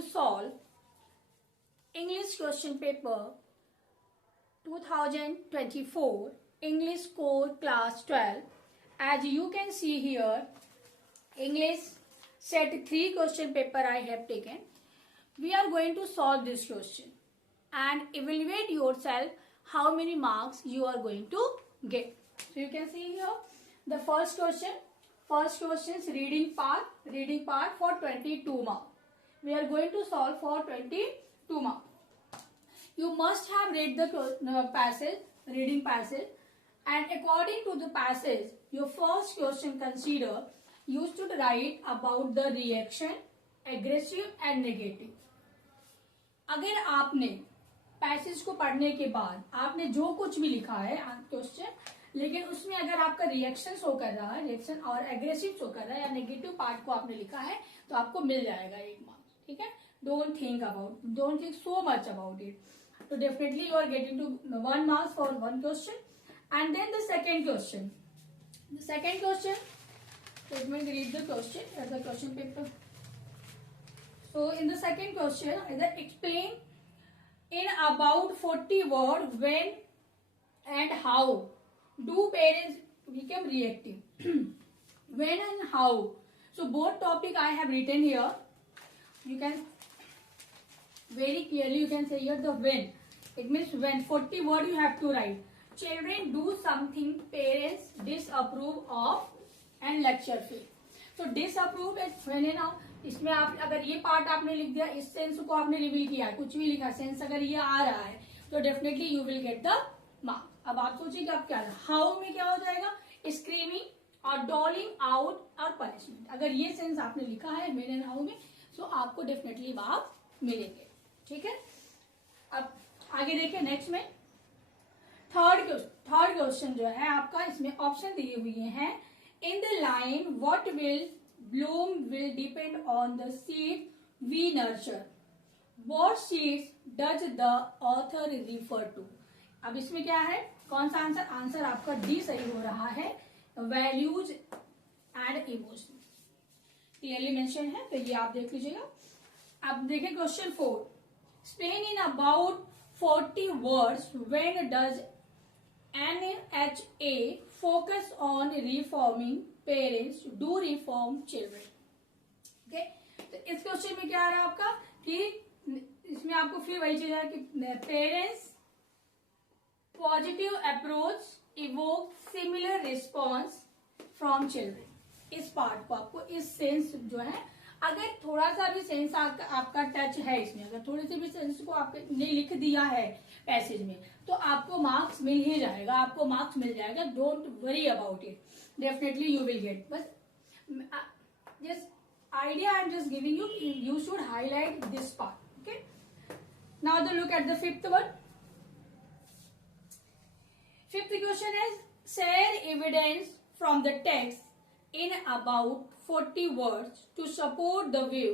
to solve English question paper 2024 English core class 12. As you can see here, English set 3 question paper I have taken. We are going to solve this question and evaluate yourself how many marks you are going to get. So you can see here the first question is reading part for 22 marks. We are going to solve for 22 marks. You must have read the reading passage, and according to the passage, your first question consider you should write about the reaction, aggressive and negative. अगर आपने passage को पढ़ने के बाद आपने जो कुछ भी लिखा है क्वेश्चन, लेकिन उसमें अगर आपका रिएक्शन शो कर रहा है, रिएक्शन और एग्रेसिव शो कर रहा है या नेगेटिव पार्ट को आपने लिखा है, तो आपको मिल जाएगा 1 मार्क्स. ठीक है, don't think so much about it. तो definitely you are getting to 1 marks for 1 question. And then the second question, let me read the question as the question paper. So in the second question, either explain in about 40 words when and how do parents become reactive. When and how. So both topic I have written here. You can very clearly you can say here the when. It means when 40 words you have to write. Children do something parents disapprove of and lecture fail. So disapprove is when है ना, इसमें आप अगर ये part आपने लिख दिया, इस सेंस को आपने रिवील किया, कुछ भी लिखा, सेंस अगर ये आ रहा है तो definitely you will get the marks. अब आप सोचिए आप क्या, हाउ में क्या हो जाएगा, स्क्रीमिंग और डॉलिंग आउट और पनिशमेंट. अगर ये सेंस आपने लिखा है मेन एंड हाउ में, तो आपको डेफिनेटली मार्क्स मिलेंगे. ठीक है, अब आगे देखिए नेक्स्ट में थर्ड क्वेश्चन जो है आपका, इसमें ऑप्शन दिए हुए हैं. In the line, what will bloom will depend on the seed we nurture. What seeds does the author refer to? अब इसमें क्या है, कौन सा आंसर आपका डी सही हो रहा है. Values and emotion clearly mention है, तो ये आप देख लीजिएगा. अब देखिए question 4. Explain in about 40 words when does NHA focus on reforming parents do reform children. Okay, तो इस क्वेश्चन में क्या आ रहा है आपका कि इसमें आपको फिर वही चीज है कि parents positive approach evoke similar response from children. इस पार्ट को आपको इस सेंस जो है, अगर थोड़ा सा भी सेंस आपका टच है इसमें, अगर थोड़ी सी भी सेंस को आपने लिख दिया है पैसेज में, तो आपको मार्क्स मिल ही जाएगा, आपको मार्क्स मिल जाएगा. Don't worry about it, definitely you will get. बस just idea I am just giving you, you should highlight this part. Okay, now the look at the fifth one. Fifth question is share evidence from the text in about 40 words to support the view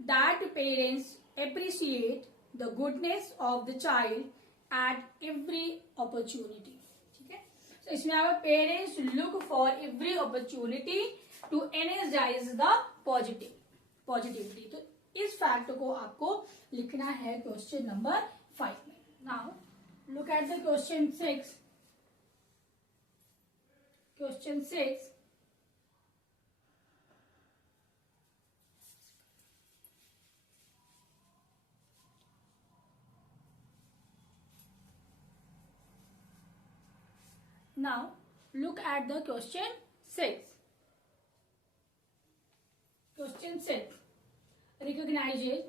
that parents appreciate the goodness of the child at every opportunity. ठीक है, तो इसमें आप parents look for every opportunity to energize the positivity. तो इस fact को आपको लिखना है क्वेश्चन नंबर 5 में. Now look at the question 6. Question 6. Now look at the question 6. Question 6. Recognize it.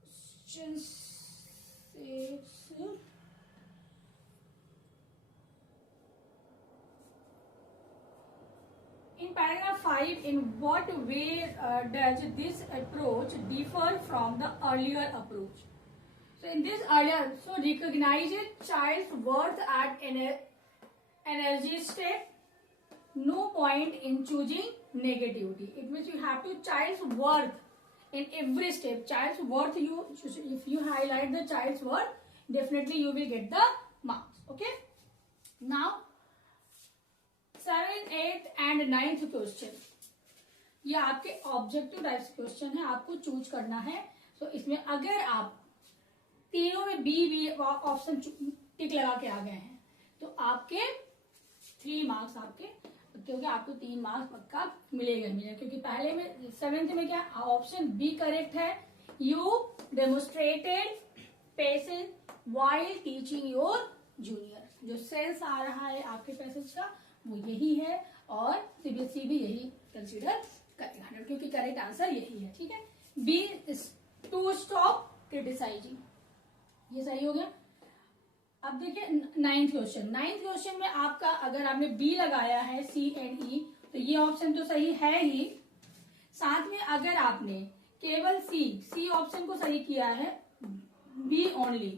Question 6. In paragraph 5, in what way does this approach differ from the earlier approach? So in this earlier, so recognize child's worth at energy step. No point in choosing negativity. It means you have to child's worth in every step. Child's worth, if you highlight the child's worth, definitely you will get the marks. Okay. Now 7th, 8th and 9th question, ये आपके objective types question है, आपको choose करना है। तो इसमें अगर आप तीनों में बी ऑप्शन टिक लगा के आ गए हैं तो आपके 3 मार्क्स आपके, क्योंकि आपको 3 मार्क्स पक्का मिलेगा, क्योंकि पहले में 7th में क्या ऑप्शन बी करेक्ट है, you demonstrated patience while teaching your junior. जो सेंस आ रहा है आपके पैसेज का वो यही है, और सीबीएसई भी यही कंसीडर करेगा, क्योंकि करेक्ट आंसर यही है। ठीक है, बी टू स्टॉप क्रिटिसाइजिंग, ये सही हो गया। अब देखिए 9th क्वेश्चन में आपका अगर आपने बी लगाया है सी एंड ई तो ये ऑप्शन तो सही है ही, साथ में अगर आपने केवल सी ऑप्शन को सही किया है, बी ओनली,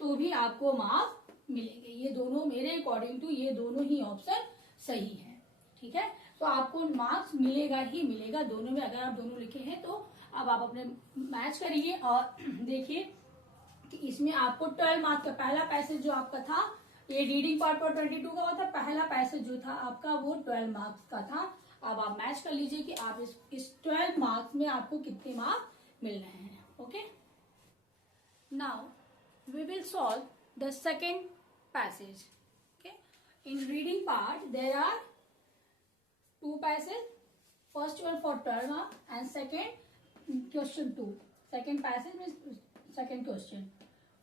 तो भी आपको मार्क्स मिलेंगे। ये दोनों मेरे अकॉर्डिंग टू ये दोनों ही ऑप्शन सही है। ठीक है, तो आपको मार्क्स मिलेगा ही मिलेगा दोनों में, अगर आप दोनों लिखे हैं तो। अब आप अपने मैच करिए और देखिए कि इसमें आपको 12 मार्क्स का पहला पैसेज जो आपका था, ये रीडिंग पार्ट पर 22 का होता, पहला पैसेज जो था आपका वो 12 मार्क्स का था। अब आप मैच कर लीजिए कि आप इस 12 मार्क्स में आपको कितने मार्क्स मिल रहे हैं। Okay, now we will solve the second passage. Okay, in reading part there are 2 passage, first one for 12 marks and second question 2, second passage में second question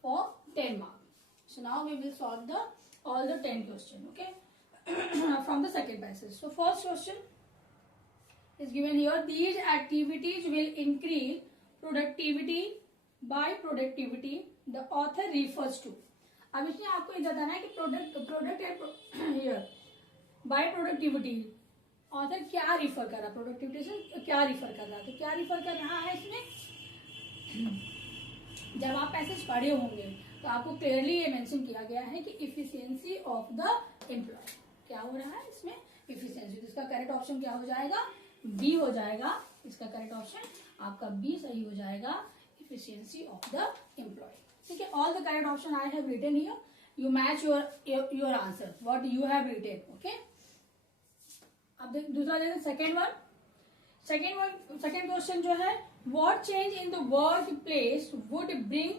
for 10 marks. So now we will solve all the 10 question, okay, from the second passage. So first question is given here, these activities will increase productivity. By productivity the author refers to, अब इसमें आपको ये बताना है कि product here by productivity author क्या refer कर रहा है, प्रोडक्टिविटी से क्या रिफर कर रहा है, तो क्या रिफर कर रहा है इसमें, जब आप पैसेज पढ़े होंगे तो आपको क्लियरली ये मेंशन किया गया है कि इफिशियंसी ऑफ द एम्प्लॉय, क्या हो रहा है इसमें इफिशियंसी, तो इसका करेक्ट ऑप्शन क्या हो जाएगा, बी हो जाएगा। इसका करेक्ट ऑप्शन आपका बी सही हो जाएगा, इफिशियंसी ऑफ द एम्प्लॉय। ठीक है, all the correct option I have written here, you match your answer what you have written. Okay, अब दूसरा देखते सेकेंड क्वेश्चन जो है, what change in the workplace would bring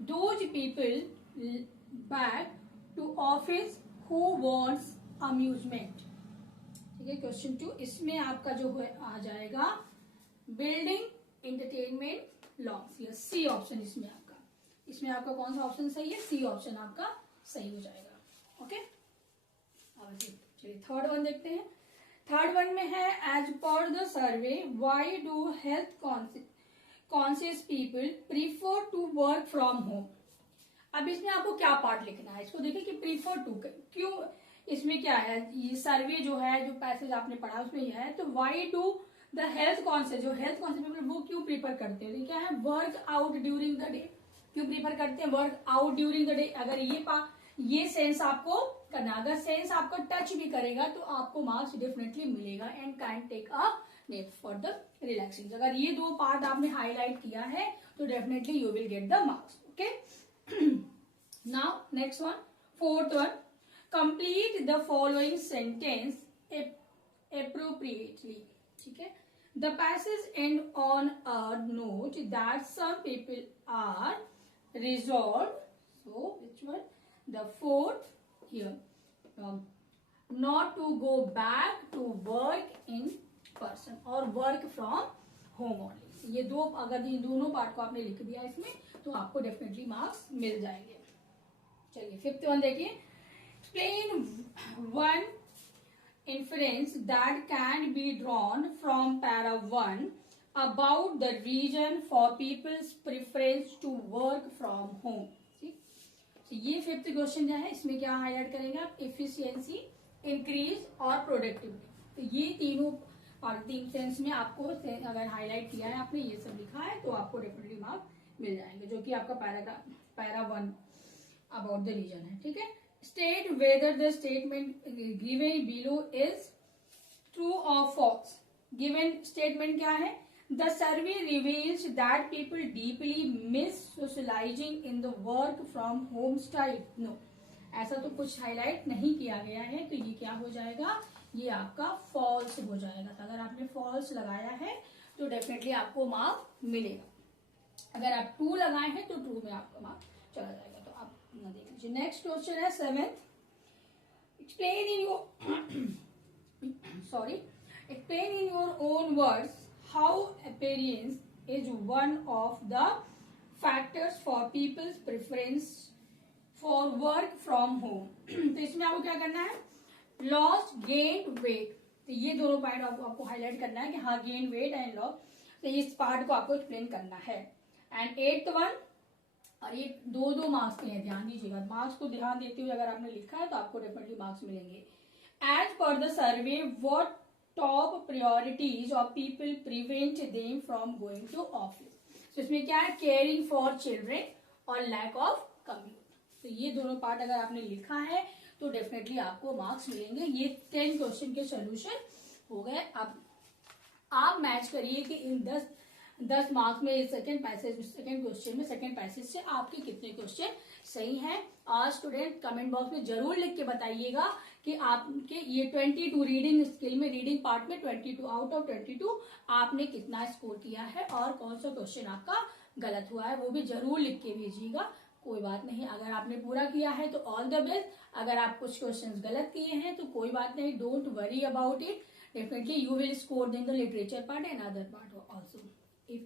those people back to office who wants amusement। ठीक है, question 2 इसमें आपका जो है आ जाएगा बिल्डिंग एंटरटेनमेंट लॉन्स, या सी ऑप्शन इसमें आपका कौन सा ऑप्शन सही है, सी ऑप्शन आपका सही हो जाएगा। ओके, अब चलिए थर्ड वन देखते हैं। थर्ड वन में है, as per the survey why do health conscious people prefer to work from home. अब इसमें आपको क्या पार्ट लिखना है, इसको देखिए कि प्रीफर टू क्यों, इसमें क्या है, ये सर्वे जो है जो पैसेज आपने पढ़ा उसमें यह है, तो why do the health conscious, जो हेल्थ कॉन्शियस पीपल वो क्यों प्रीफर करते हैं, क्या है, work out during the day, क्यों प्रीफर करते हैं work out during the day. अगर ये सेंस आपको करना, अगर सेंस आपको टच भी करेगा तो आपको मार्क्स डेफिनेटली मिलेगा, and can take a nap for the relaxing. अगर ये 2 पार्ट आपने हाईलाइट किया है तो definitely you will get the marks. Okay, now next one, fourth one, complete the following sentence appropriately. ठीक है, the passage and on a note that some people are resolve, so which one, the fourth here, not to go back to work in person or work from home only। ये दो, अगर ये दोनों part को आपने लिख दिया इसमें तो आपको डेफिनेटली मार्क्स मिल जाएंगे। चलिए फिफ्थ वन देखिए, explain one inference that can be drawn from para 1 about the reason for people's preference to work from home। तो ये फिफ्थ क्वेश्चन जो है इसमें क्या हाईलाइट करेंगे आप, इफिशियंसी, इंक्रीज और प्रोडक्टिविटी। तो ये तीनों और 3 सेंस में आपको अगर हाईलाइट किया है आपने, ये सब लिखा है तो आपको डेफिनेटली मार्क्स मिल जाएंगे, जो कि आपका पैरा 1 अबाउट द रीजन है। ठीक है, state whether the statement given below is true और फॉल्स। गिवन स्टेटमेंट क्या है, The survey reveals that people deeply miss socializing in the work from home style। No, ऐसा तो कुछ हाईलाइट नहीं किया गया है, तो ये क्या हो जाएगा, ये आपका फॉल्स हो जाएगा। तो अगर आपने फॉल्स लगाया है तो डेफिनेटली आपको मार्क मिलेगा। अगर आप ट्रू लगाए हैं तो ट्रू में आपका मार्क चला जाएगा। तो आप ना देख लीजिए। नेक्स्ट क्वेश्चन है 7th। Explain in your sorry explain in your own words how appearance is one of the factors for people's preference for work from home. तो इसमें आपको क्या करना है, लॉस गेन वेट, तो ये दोनों पॉइंट आपको हाईलाइट करना है कि हाँ गेन वेट एंड लॉस, तो इस पार्ट को आपको एक्सप्लेन करना है। एंड 8th वन, और ये दो मार्क्स के हैं, ध्यान दीजिएगा। मार्क्स को ध्यान देते हुए अगर आपने लिखा है तो आपको डेफिनेटली मार्क्स मिलेंगे। As per the survey what top priorities of people prevent them from going to office. तो इसमें क्या है, केयरिंग फॉर चिल्ड्रेन और लैक ऑफ कम्यूट। तो ये दोनों पार्ट अगर आपने लिखा है तो डेफिनेटली आपको मार्क्स मिलेंगे। ये 10 क्वेश्चन के सोल्यूशन हो गए। अब आप मैच करिए कि इन 10 मार्क्स में सेकंड क्वेश्चन में सेकंड पैसेज से आपके कितने क्वेश्चन सही हैं। और स्टूडेंट कमेंट बॉक्स में जरूर लिख के बताइएगा कि आपके ये 22 रीडिंग स्किल में, रीडिंग पार्ट में 22 आउट ऑफ 22 आपने कितना स्कोर किया है और कौन सा क्वेश्चन आपका गलत हुआ है, वो भी जरूर लिख के भेजिएगा। कोई बात नहीं, अगर आपने पूरा किया है तो ऑल द बेस्ट। अगर आप कुछ क्वेश्चंस गलत किए हैं तो कोई बात नहीं, don't worry about it, definitely you will score in the literature part and other part also. If